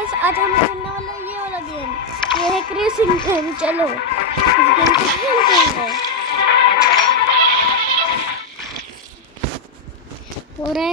गाइस आज हम खेलने वाला ये वाला गेम, ये है रेसिंग गेम। चलो इस गेम को खेलते हैं। हो रहे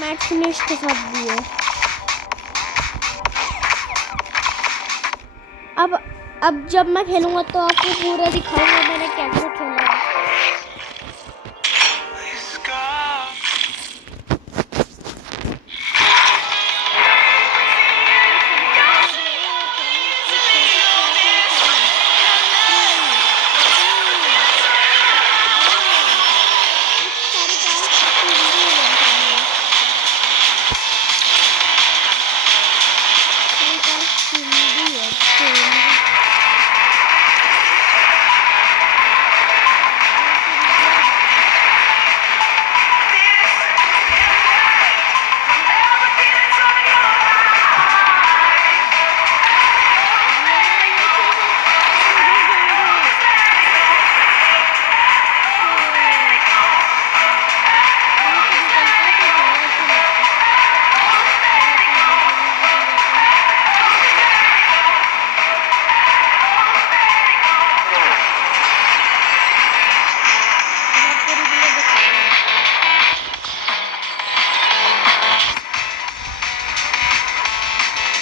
मैच फिनिश के साथ भी है। अब जब मैं खेलूंगा तो आपको पूरा दिखाऊंगा मैंने कैसे खेला है।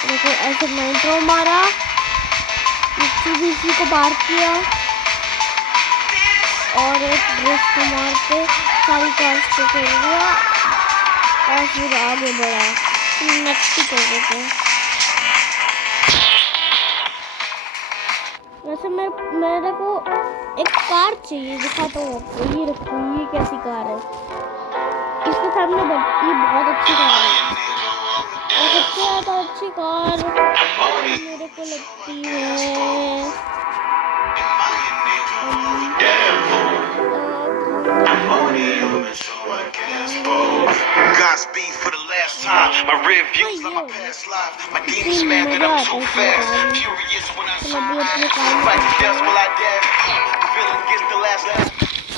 देखो ऐसे नाइट्रो मारा, इसी को बाहर किया और एक ड्रिफ्ट को मार के सारी कार्स को खेल दिया और फिर आगे बढ़ा। नट्टी कर देते। वैसे मेरे को एक कार चाहिए, दिखाता हूँ आपको। ये रखो, ये कैसी कार है। इसके सामने ये बहुत अच्छी कार है और सबसे ज़्यादा अच्छी कार मेरे को लगती है Godspeed for the last time. My rear views like my past life. My demons mad that I'm too fast. Furious when I fight. Does will I dare? The feeling gets the last laugh.